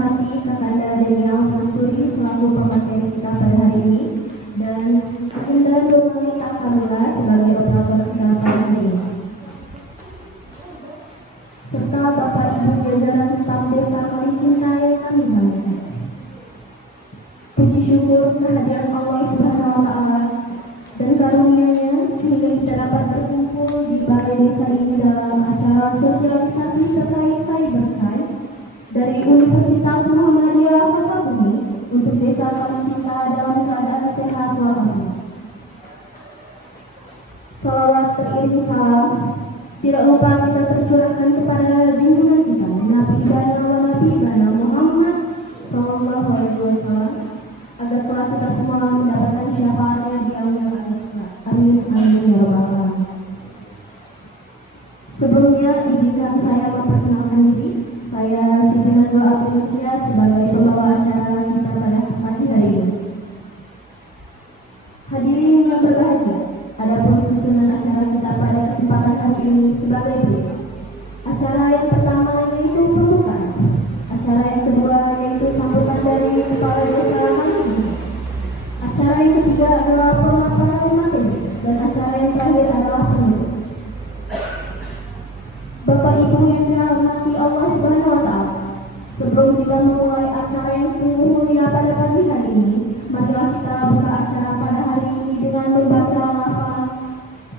hormati Kakanda Daniel Mansuri selaku pemateri kita pada hari ini dan Kakanda Domani Takamila sebagai operator kita pada hari ini. Serta Bapak Ibu jajaran staf desa Kalicinta yang kami banggakan. Puji syukur kehadiran Allah Subhanahu wa Ta'ala dan karunia-Nya sehingga kita dapat berkumpul di balai desa ini dalam acara sosialisasi terkait cybercrime dari Universitas Muhammadiyah Hakabumi untuk desa Kalicinta dalam keadaan sehat walafiat. Salawat beriring salam tidak lupa kita tercurahkan kepada junjungan kita Nabi Ibana Muhammad Sallallahu Alaihi Wasallam agar telah kita semua mendapatkan syafaatnya di yaumil akhir. Amin amin ya rabbal alamin. Sebelumnya izinkan saya memperkenalkan diri. Saya Siti Najwa Abdulsia sebagai pembawa acara kita pada pagi hari ini. Hadirin yang berbahagia, adapun susunan acara kita pada kesempatan hari ini sebagai berikut. Acara yang pertama yaitu pembukaan. Acara yang kedua yaitu sambutan dari kepala desa Kalicinta. Acara yang ketiga adalah pemaparan materi dan acara yang terakhir adalah penutup. Bapak Ibu yang dirahmati Allah Subhanahu wa Ta'ala, sebelum kita memulai acara yang sungguh mulia pada pagi hari ini, marilah kita buka acara pada hari ini dengan membaca lafaz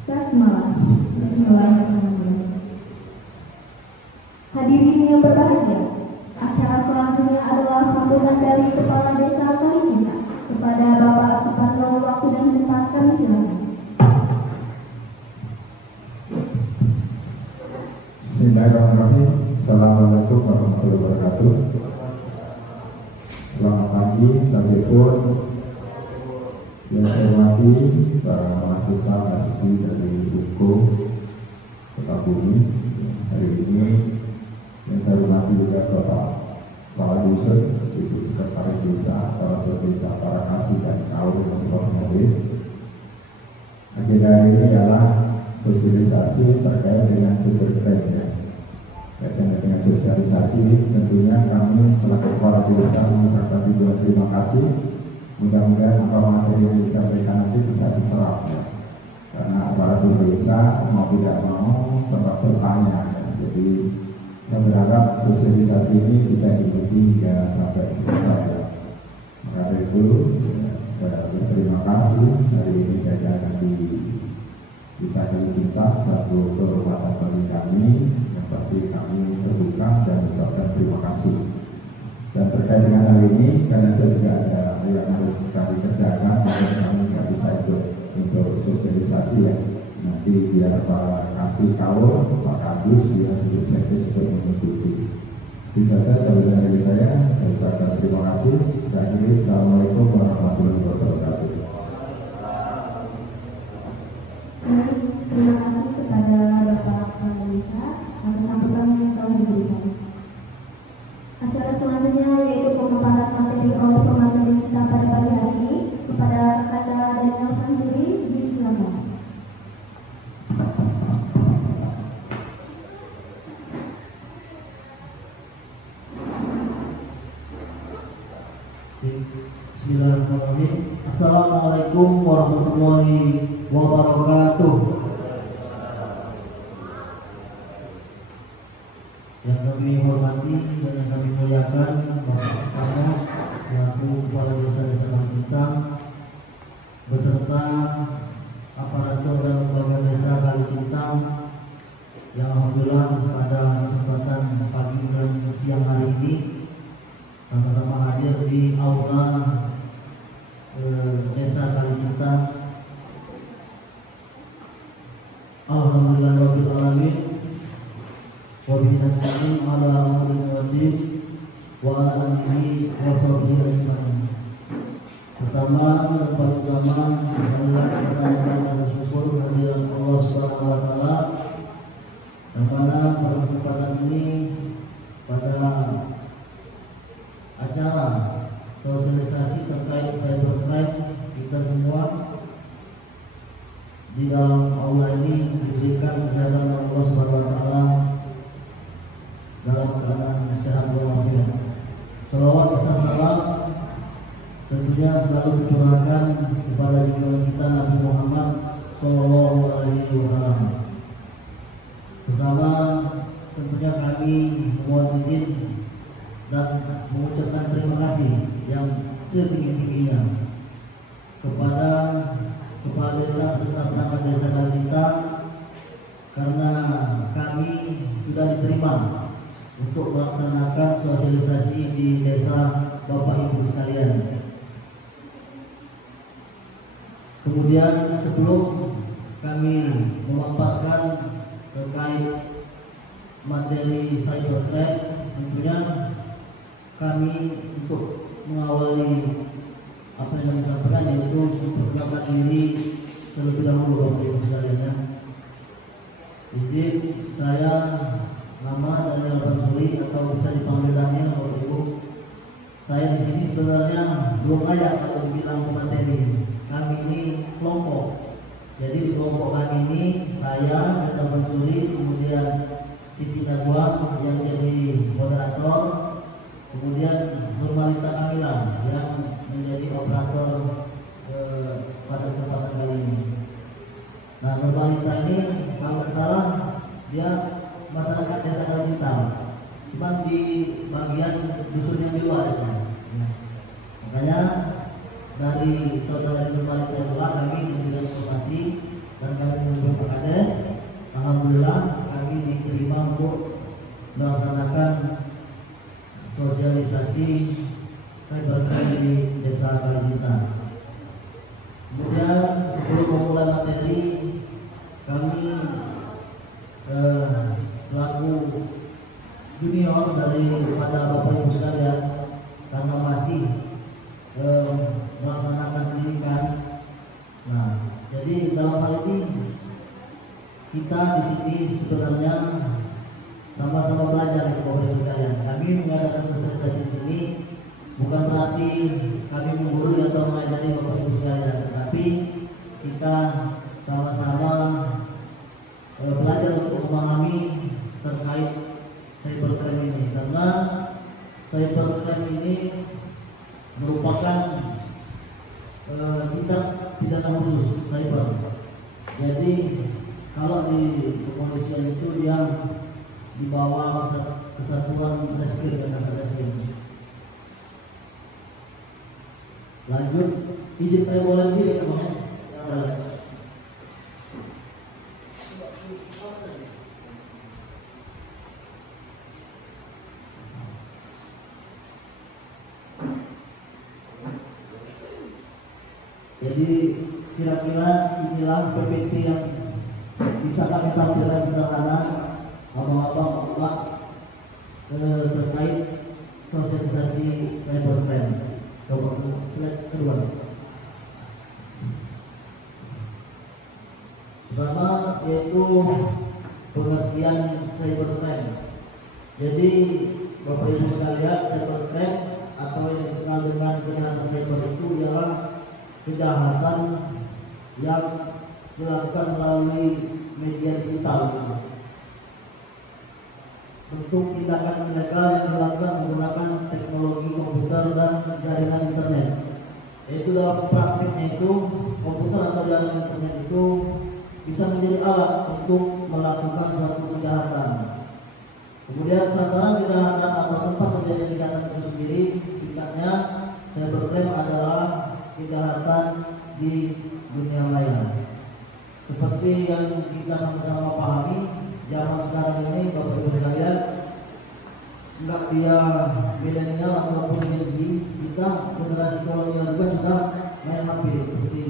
basmalah. Bismillahirrahmanirrahim. Hadirin yang berbahagia, acara selanjutnya adalah sambutan dari Kepala Desa Kalicinta. Kepada Bapak Suparno, waktu dan tempat kami silakan. Bismillahirrahmanirrahim. Assalamualaikum warahmatullahi wabarakatuh. Selamat pagi, Assalamualaikum. Yang saya hormati para mahasiswa mahasiswi dari UKO Sukabumi. Hari ini yang saya hormati juga Bapak Kepala Dusun, Ibu Sekretaris Desa, para desa, para kasih dan kaum yang terhormat. Agenda ini adalah sosialisasi terkait dengan cybercrime. Kaitannya dengan sosialisasi, tentunya kami selaku kepala desa mengucapkan terima kasih. Mudah-mudahan apa materi yang disampaikan nanti bisa diserap, ya. Karena aparatur desa mau tidak mau sempat bertanya. Jadi saya berharap sosialisasi ini bisa diikuti hingga sampai selesai. Maka dari itu saya berterima kasih hari ini jajaran di Desa Kalicinta satu kehormatan bagi kami yang pasti kami terbuka dan mengucapkan terima kasih. Dan terkait dengan hal ini karena saya juga ada yang harus kami kerjakan, maka kami tidak bisa ikut untuk sosialisasi ya. Nanti biar Pak Kasih Kaur, Pak Kadus yang sudah sekdes untuk mengikuti. Bisa saja dari saya ucapkan terima kasih. Saya akhiri, Assalamualaikum warahmatullahi wabarakatuh. Terima kasih kepada Bapak Panglima atas sambutan yang telah diberikan. Acara selanjutnya yaitu pemaparan materi oleh pemateri kita pada pagi hari ini kepada Kakanda Daniel Mansuri. Silakan. Bismillahirrahmanirrahim. Assalamualaikum warahmatullahi wabarakatuh. Yang kami hormati dan yang kami muliakan Bapak Kepala selaku Kepala Desa Kalicinta beserta aparatur dan lembaga desa Kalicinta yang alhamdulillah pada kesempatan pagi dan siang hari ini sama-sama hadir di aula desa Kalicinta. Alhamdulillahirabbil alamin. Wa bihi ala amrin wajib wa ala alihi wa sahbihi ajma'in. Pertama dan paling utama adalah kita bersyukur kehadiran Allah Subhanahu wa Ta'ala yang mana pada kesempatan ini pada acara sosialisasi terkait cybercrime kita semua di dalam aula ini diberikan kehadiran Allah Subhanahu wa Ta'ala dalam keadaan sehat walafiat. mengucapkan terima kasih yang setinggi-tingginya kepada Kepala Desa serta perangkat Desa Kalincang karena kami sudah diterima untuk melaksanakan sosialisasi di desa Bapak Ibu sekalian. Kemudian sebelum kami memaparkan terkait materi cyberthreat, tentunya kami untuk mengawali apa yang kami sampaikan yaitu memperkenalkan diri terlebih dahulu Bapak Ibu sekalian. Izin saya nama Daniel Bansuri atau bisa dipanggil Daniel Bapak Ibu. Saya di sini sebenarnya belum layak atau dibilang materi. Kami ini kelompok. Jadi di kelompok kami ini saya Daniel Bansuri, kemudian Siti Najwa yang jadi moderator, kemudian Nurmalita Kamila yang menjadi operator pada kesempatan kali ini. Nah, Nurmalita ini kalau tidak salah dia masyarakat Desa Kalincang, cuma di bagian dusun yang di luar ya. Makanya dari saudara Nurmalita juga kami memberikan informasi dan kami memberikan Kades. Alhamdulillah kami diterima untuk melaksanakan sosialisasi cybercrime di Desa Kalincang. Kemudian sebelum memulai materi, kami selaku junior daripada Bapak Ibu sekalian karena masih melaksanakan pendidikan. Nah, jadi dalam hal ini kita di sini sebenarnya sama-sama belajar di Bapak Ibu sekalian. Kami mengadakan sosialisasi ini bukan berarti kami menggurui atau mengajari Bapak Ibu sekalian, tetapi kita sama-sama belajar untuk memahami terkait cybercrime ini, karena cybercrime ini merupakan tindak pidana khusus cyber. Jadi kalau di kepolisian itu dia di bawah kesatuan reskrim dan reskrim. Lanjut, izin saya boleh diri teman-teman. Jadi kira-kira inilah PPT yang bisa kami tampilkan sederhana abang-abang terkait sosialisasi cybercrime. Coba slide kedua. Pertama yaitu pengertian cybercrime. Jadi Bapak Ibu sekalian, cybercrime atau yang dikenal dengan kejahatan cyber itu ialah kejahatan yang dilakukan melalui media digital. Bentuk tindakan ilegal yang dilakukan menggunakan teknologi komputer dan jaringan internet. Yaitu dalam praktiknya itu komputer atau jaringan internet itu bisa menjadi alat untuk melakukan suatu kejahatan. Kemudian sasaran kejahatan atau tempat terjadi kejahatan itu sendiri, singkatnya cybercrime adalah kejahatan di dunia maya. Seperti yang kita sama-sama pahami, zaman sekarang ini Bapak Ibu sekalian, enggak dia milenial ataupun Gen Z, kita generasi kolonial juga sudah main HP seperti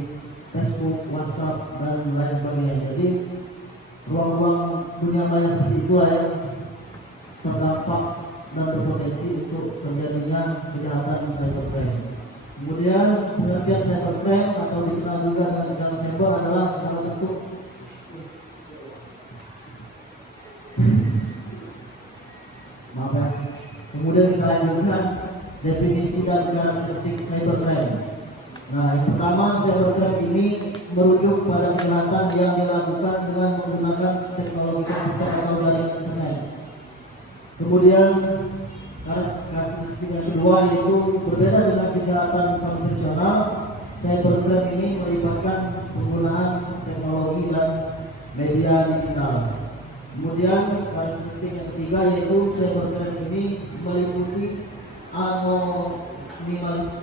Facebook, WhatsApp dan lain sebagainya. Jadi ruang-ruang dunia maya seperti itu ya terdampak dan berpotensi untuk terjadinya kejahatan cybercrime. Kemudian pengertian cybercrime atau dikenal juga dengan kejahatan cyber adalah salah satu Kemudian kita lanjutkan definisi dan karakteristik cybercrime. Nah, yang pertama, cybercrime ini merujuk pada kejahatan yang dilakukan dengan menggunakan teknologi komputer atau jaringan internet. Kemudian karakteristik yang kedua yaitu berbeda dengan kejahatan konvensional, cybercrime ini melibatkan penggunaan teknologi dan media digital. Kemudian karakteristik yang ketiga yaitu cybercrime ini meliputi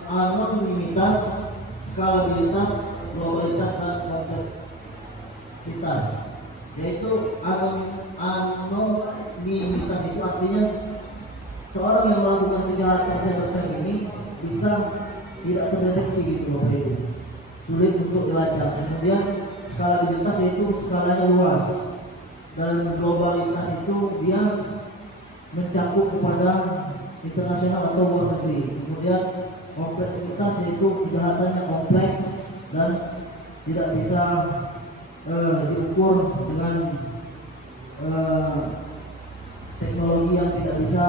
anonimitas, skalabilitas, globalitas, dan kompleksitas. Yaitu anonimitas itu artinya seorang yang melakukan kejahatan cybercrime ini bisa tidak terdeteksi gitu Bapak Ibu, sulit untuk dilacak. Kemudian skalabilitas yaitu skalanya luas, dan globalitas itu dia mencakup kepada internasional atau luar negeri. Kemudian kompleksitas yaitu kejahatannya kompleks dan tidak bisa diukur dengan teknologi yang tidak bisa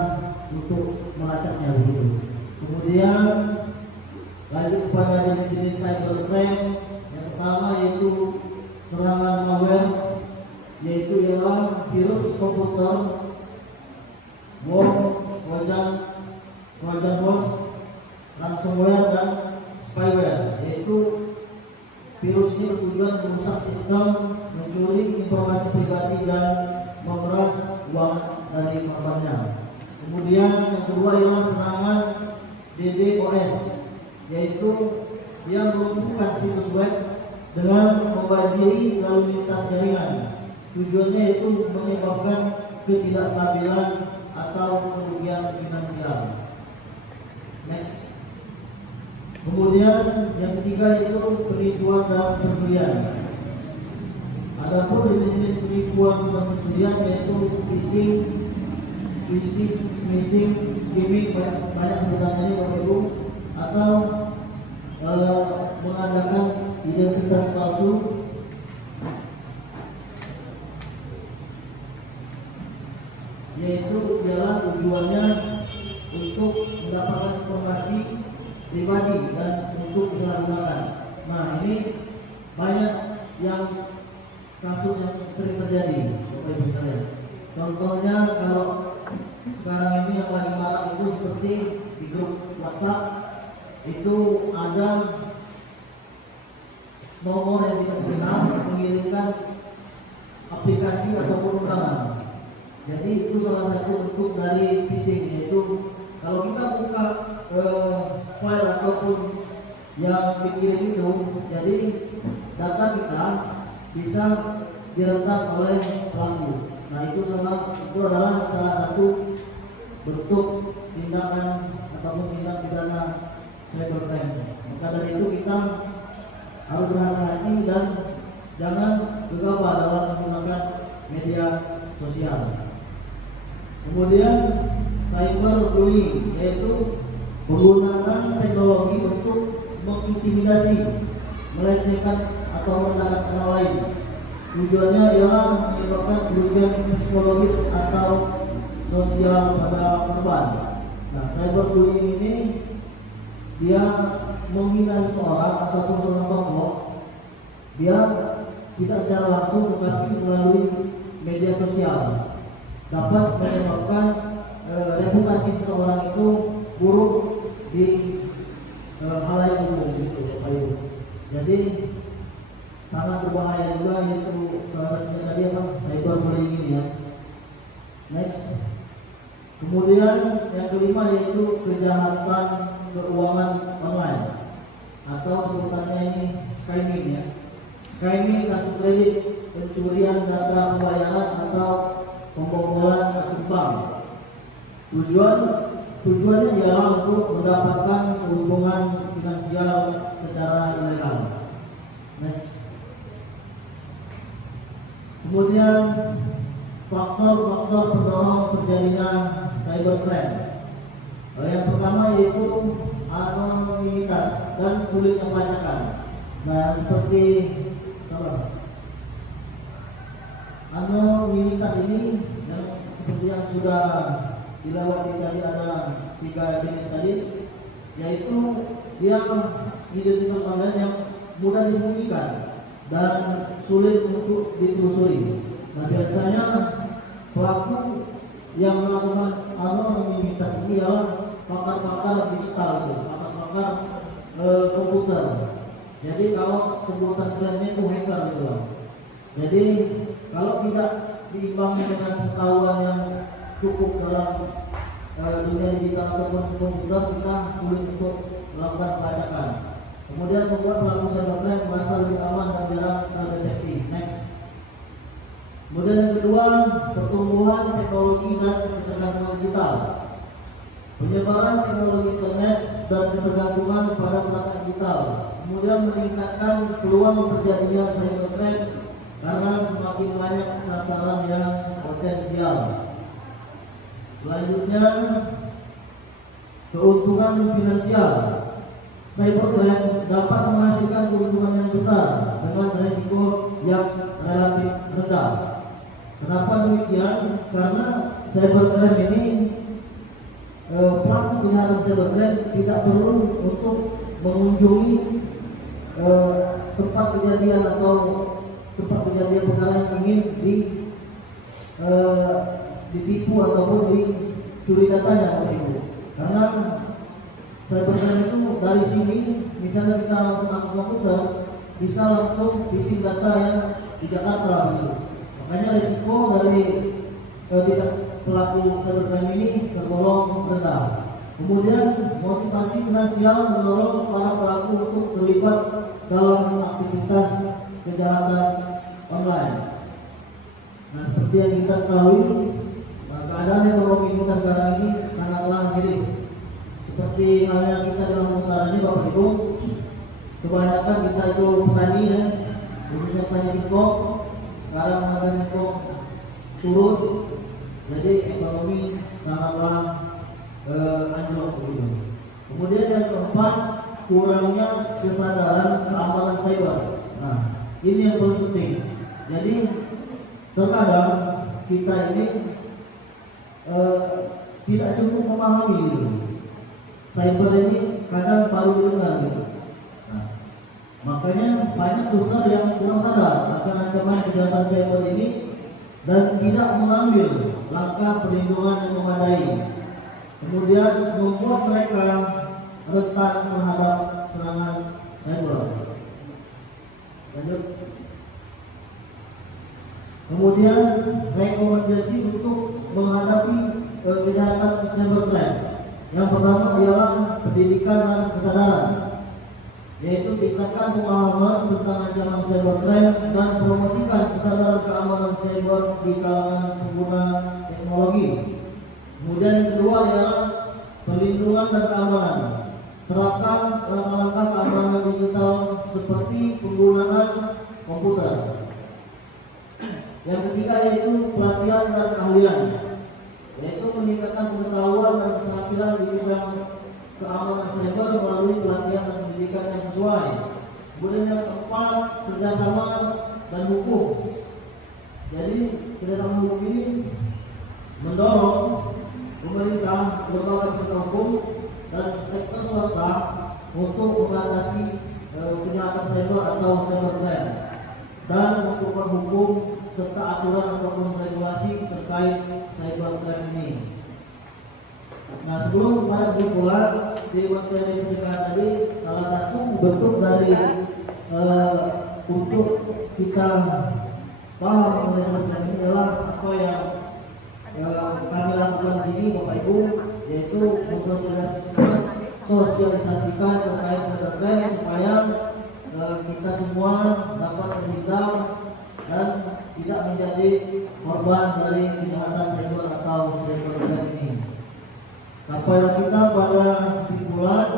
untuk melacaknya begitu. Kemudian lanjut kepada jenis-jenis cybercrime. Yang pertama yaitu serangan malware, yaitu ialah virus komputer, bom, trojan horse, ransomware, dan spyware. Yaitu virus ini bertujuan merusak sistem, mencuri informasi pribadi, dan memeras uang dari korbannya. Kemudian yang kedua ialah serangan DDoS, yaitu dia melumpuhkan situs web dengan membanjiri lalu lintas jaringan. Tujuannya itu menyebabkan ketidakstabilan atau kerugian finansial. Next. Kemudian yang ketiga itu penipuan dan pencurian. Adapun jenis penipuan dan pencurian yaitu phishing, smishing, skimming, banyak sebutannya Bapak Ibu, atau mengadakan identitas palsu, yaitu adalah tujuannya untuk mendapatkan informasi pribadi dan untuk disalahgunakan. Nah, ini banyak yang kasus yang sering terjadi, Bapak Ibu sekalian. Contohnya kalau sekarang ini yang paling marak itu seperti di grup WhatsApp itu ada nomor yang tidak dikenal mengirimkan aplikasi ataupun undangan. Jadi itu salah satu bentuk dari phishing, yaitu kalau kita buka file ataupun yang dikirim itu, jadi data kita bisa diretas oleh pelaku. Nah, itu adalah salah satu bentuk tindakan ataupun tindak pidana cybercrime. Maka dari itu kita harus berhati-hati dan jangan gegabah dalam menggunakan media sosial. Kemudian cyberbullying, yaitu penggunaan teknologi untuk mengintimidasi, melecehkan atau merendahkan orang lain. Tujuannya ialah menyebabkan kerugian psikologis atau sosial pada korban. Nah, cyberbullying ini dia menghina seseorang ataupun seorang tokoh, dia tidak secara langsung tetapi melalui media sosial dapat menyebabkan reputasi seseorang itu buruk di halayak umum gitu, Pak Ibu. Jadi sangat berbahaya juga, yaitu salah satunya tadi apa, cyberbullying ini ya. Next. Kemudian yang kelima yaitu kejahatan keuangan online atau sebutannya ini skimming ya. Skimming kartu kredit, pencurian data pembayaran atau pembobolan akun bank. Tujuannya ialah untuk mendapatkan keuntungan finansial secara ilegal. Next. Kemudian faktor-faktor pendorong terjadinya cybercrime. Yang pertama yaitu anonimitas dan sulitnya pelacakan. Nah, seperti anonimitas ini yang seperti yang sudah dilewati tadi, ada 3 jenis tadi, yaitu dia identitas online yang mudah disembunyikan dan sulit untuk ditelusuri. Nah, biasanya pelaku yang melakukan anonimitas ini adalah pakar-pakar digital, pakar-pakar komputer. Jadi kalau sebutan kerennya itu hacker gitu loh. Jadi kalau tidak diimbangi dengan pengetahuan yang cukup dalam dunia digital ataupun komputer, kita sulit untuk melakukan pelacakan. Kemudian membuat pelaku cybercrime merasa lebih aman dan jarang terdeteksi. Next. Kemudian yang kedua, pertumbuhan teknologi dan kecerdasan digital. Penyebaran teknologi internet dan ketergantungan pada perangkat digital kemudian meningkatkan peluang terjadinya cybercrime karena semakin banyak sasaran yang potensial. Selanjutnya, keuntungan finansial. Cybercrime dapat menghasilkan keuntungan yang besar dengan risiko yang relatif rendah. Kenapa demikian? Karena cybercrime ini pelaku kejahatan cybercrime tidak perlu untuk mengunjungi tempat kejadian atau tempat kejadian perkara yang ingin ditipu ataupun dicuri datanya, Bapak Ibu. Karena cybercrime itu dari sini, misalnya kita langsung akses komputer, bisa langsung phishing data yang di Jakarta, gitu. Makanya risiko dari tidak pelaku cybercrime ini tergolong rendah. Kemudian motivasi finansial mendorong para pelaku untuk terlibat dalam aktivitas kejahatan online. Nah, seperti yang kita ketahui, keadaan ekonomi kita sekarang ini sangatlah miris. Seperti halnya kita dalam utara ini, Bapak Ibu, kebanyakan kita itu petani ya, khususnya petani singkong. Sekarang harga singkong turun, jadi ekonomi sangatlah anjlok begitu. Kemudian yang keempat, kurangnya kesadaran keamanan cyber. Nah, ini yang paling penting. Jadi terkadang kita ini tidak cukup memahami gitu. Cyber ini kadang baru dengar gitu. Nah, makanya banyak usaha yang kurang sadar akan ancaman kejahatan cyber ini dan tidak mengambil langkah perlindungan yang memadai. Kemudian membuat mereka rentan terhadap serangan cyber. Lanjut. Kemudian rekomendasi untuk menghadapi kejahatan cybercrime. Yang pertama ialah pendidikan dan kesadaran, yaitu tingkatkan pemahaman tentang ancaman cybercrime dan promosikan kesadaran keamanan cyber di kalangan pengguna teknologi. Kemudian yang kedua ialah perlindungan dan keamanan. Terapkan langkah-langkah keamanan digital seperti penggunaan komputer. Yang ketiga yaitu pelatihan dan keahlian, yaitu meningkatkan pengetahuan dan keterampilan di bidang keamanan cyber melalui pelatihan dan pendidikan yang sesuai. Kemudian yang keempat, kerjasama dan hukum. Jadi kerjasama hukum ini mendorong pemerintah, lembaga penegak hukum dan sektor swasta untuk mengatasi kejahatan cyber atau cybercrime dan memperkuat hukum serta aturan ataupun regulasi terkait cybercrime ini. Nah, sebelum kepada kesimpulan di materi pencegahan tadi, salah satu bentuk dari untuk kita paham mengenai cybercrime ini adalah apa yang kami lakukan di sini, Bapak Ibu, yaitu sosialisasikan terkait cybercrime supaya kita semua dapat terhindar dan tidak menjadi korban dari kejahatan cyber atau cybercrime ini. Sampailah kita pada kesimpulan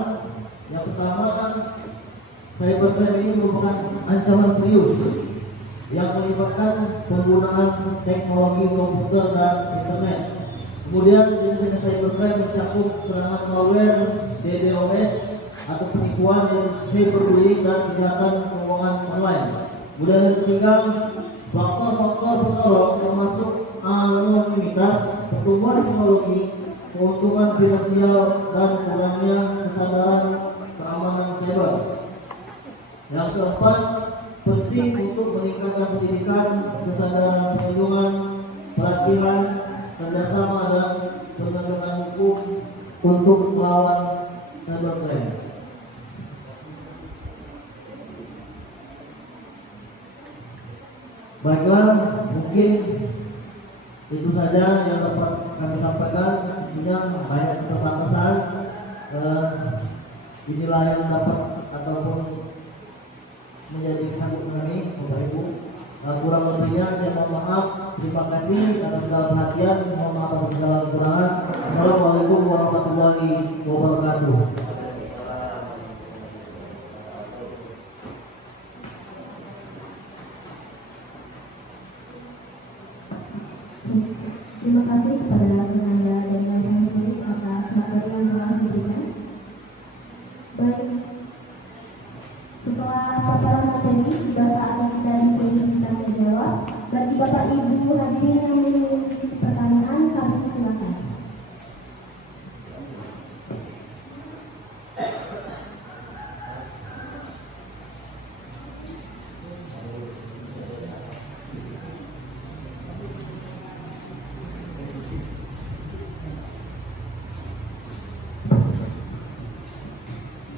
yang pertama, cybercrime ini merupakan ancaman serius yang melibatkan penggunaan teknologi komputer dan internet. Kemudian jenis cybercrime mencakup serangan malware, DDoS atau penipuan yang cyberbullying dan kejahatan keuangan online. Kemudian yang ketiga, faktor-faktor pendorong termasuk anonimitas, pertumbuhan teknologi, keuntungan finansial dan kurangnya kesadaran keamanan cyber. Yang keempat, penting untuk meningkatkan pendidikan, kesadaran perlindungan, pelatihan, kerjasama dan penegakan hukum untuk melawan cybercrime. Baiklah, mungkin itu saja yang dapat kami sampaikan. punya banyak keterbatasan. Inilah yang dapat ataupun menjadi sanggup kami, Bapak Ibu. Kurang lebihnya saya mohon maaf. Terima kasih atas segala perhatian. Mohon maaf atas segala kekurangan. Assalamualaikum warahmatullahi wabarakatuh. Terima kasih kepada Anda dan yang baik atas materi yang telah diberikan. Baik, setelah paparan materi, sudah saatnya kita diberi tanya jawab. Bagi Bapak Ibu hadirin yang memiliki pertanyaan, kami silakan.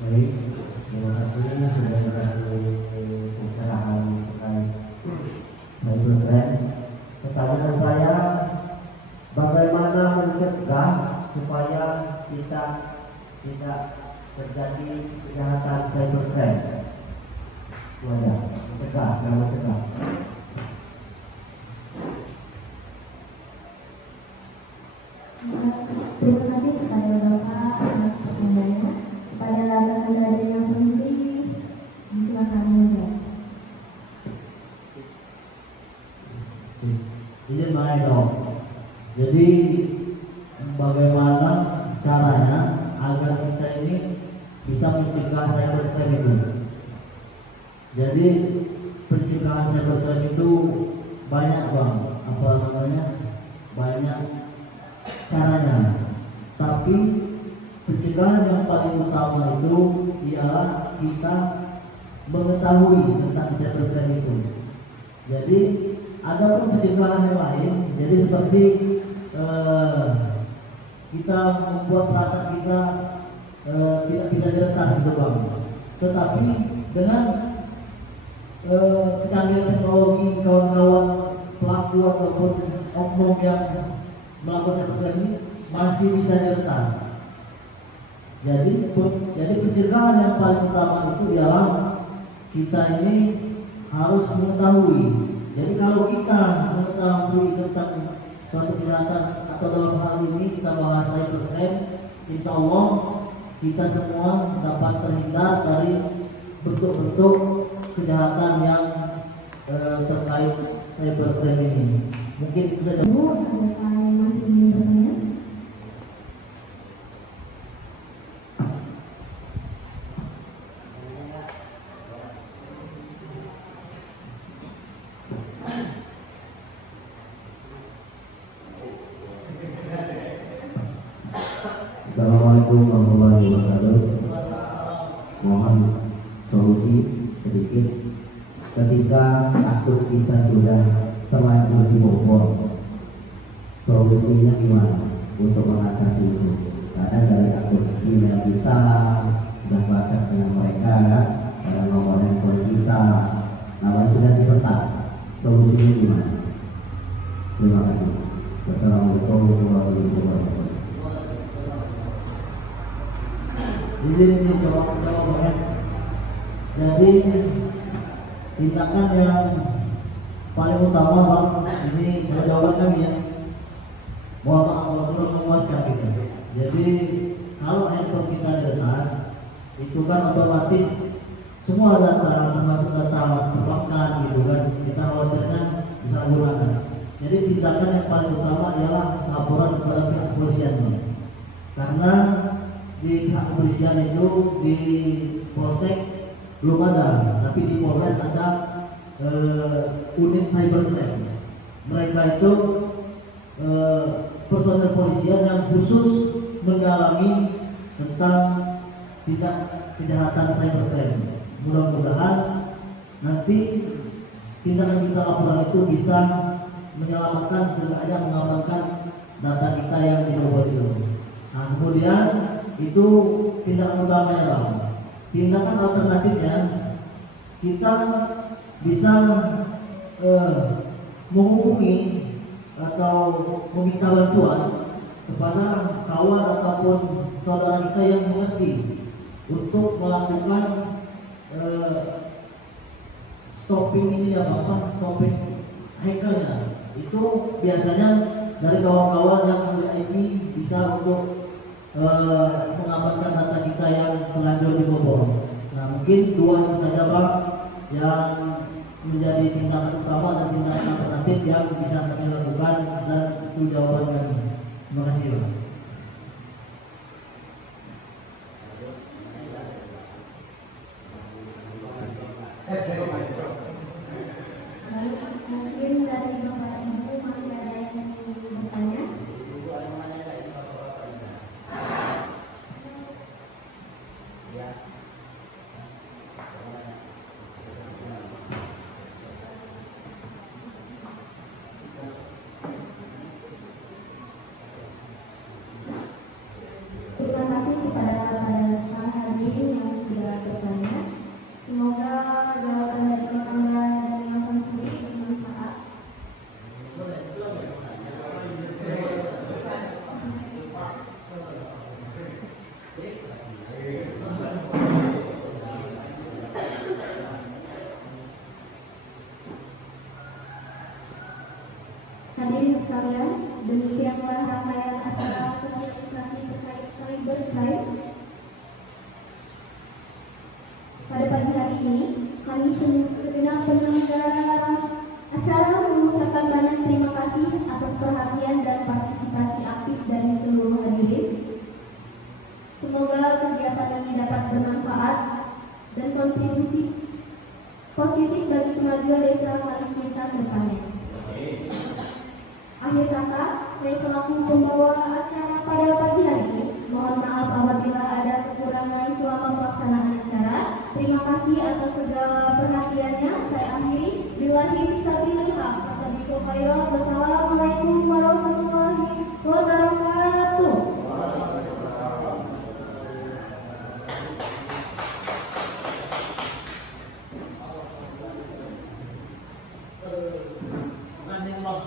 Baik, terima kasih sudah berhasil pencerahan terkait cybercrime. Pertanyaan saya, bagaimana mencegah supaya kita tidak terjadi kejahatan cybercrime? Itu aja, mencegah, cara mencegah. Terima kasih kepada Bapak atas pertanyaannya. Kepada Anda yang penting, silakan menjawab. Izin Pak Dok. Jadi bagaimana caranya agar kita ini bisa mencegah cybercrime itu? Jadi pencegahan cybercrime itu banyak Bang, banyak caranya. Tapi pencegahan yang paling utama itu ialah kita mengetahui tentang cybercrime itu. Jadi ada pun pencegahan yang lain. Jadi seperti kita membuat perasaan kita tidak bisa diretas gitu Bang. Tetapi dengan kecanggihan teknologi, kawan-kawan pelaku ataupun oknum yang melakukan cybercrime ini masih bisa diretas. Jadi pencegahan yang paling utama itu ialah kita ini harus mengetahui. Jadi kalau kita mengetahui tentang suatu kejahatan atau dalam hal ini kita bahas cybercrime, insya Allah kita semua dapat terhindar dari bentuk-bentuk kejahatan yang terkait cybercrime ini. Mungkin itu saja. Bu, adakah yang masih ingin bertanya? Assalamualaikum warahmatullahi wabarakatuh. Mohon solusi sedikit ketika akun kita sudah terlanjur dibobol. Solusinya gimana untuk mengatasi itu? Kadang dari akun email kita sudah baca dengan mereka, pada nomor handphone kita, namun sudah diretas. Solusinya gimana? Terima kasih. Wassalamualaikum warahmatullahi wabarakatuh. Izin jawabannya. Jadi tindakan yang paling utama Bang, ini jawaban kami ya. Mohon maaf kalau kurang memuaskan kita. Jadi kalau handphone kita diretas, itu kan otomatis semua data termasuk data perbankan gitu kan kita khawatirkan disalahgunakan. Jadi tindakan yang paling utama adalah laporan kepada pihak kepolisian Bang. Karena di pihak kepolisian itu di polsek belum ada, tapi di Polres ada unit cybercrime. Mereka itu personel polisian yang khusus mendalami tentang tindak kejahatan cybercrime. Mudah-mudahan nanti tindakan kita laporan itu bisa menyelamatkan, setidaknya mengamankan data kita yang dibobol itu. Nah, kemudian itu tindakan utamanya Bang. Tindakan alternatifnya kita bisa menghubungi atau meminta bantuan kepada kawan ataupun saudara kita yang mengerti untuk melakukan stopping ini ya Bapak, stopping hackernya. Itu biasanya dari kawan-kawan yang VIP bisa untuk mengamankan data kita yang terlanjur dibobol. Nah, mungkin dua itu saja Pak yang menjadi tindakan utama dan tindakan alternatif yang bisa kami lakukan, dan itu jawaban kami. Terima kasih Pak. Lalu mungkin dari Bapak Ibu masih ada yang ingin bertanya? Terima kasih kepada para hadirin yang sudah bertanya. Semoga jawaban dari Bapak dan yang sendiri bermanfaat. Hadirin sekalian, demikianlah rangkaian acara sosialisasi terkait cyber crime. Pada pagi hari ini, kami segenap penyelenggara acara mengucapkan banyak terima kasih atas perhatian dan partisipasi aktif dari seluruh hadirin. Semoga kegiatan ini dapat bermanfaat dan kontribusi positif bagi kemajuan desa Kalimantan depannya. Akhir kata, saya selaku pembawa acara pada pagi hari ini, mohon maaf apabila ada kekurangan selama pelaksanaan acara. Terima kasih atas segala perhatiannya. Saya akhiri. Billahi fisabilillah. Wassalamualaikum warahmatullahi wabarakatuh. Terima kasih Pak.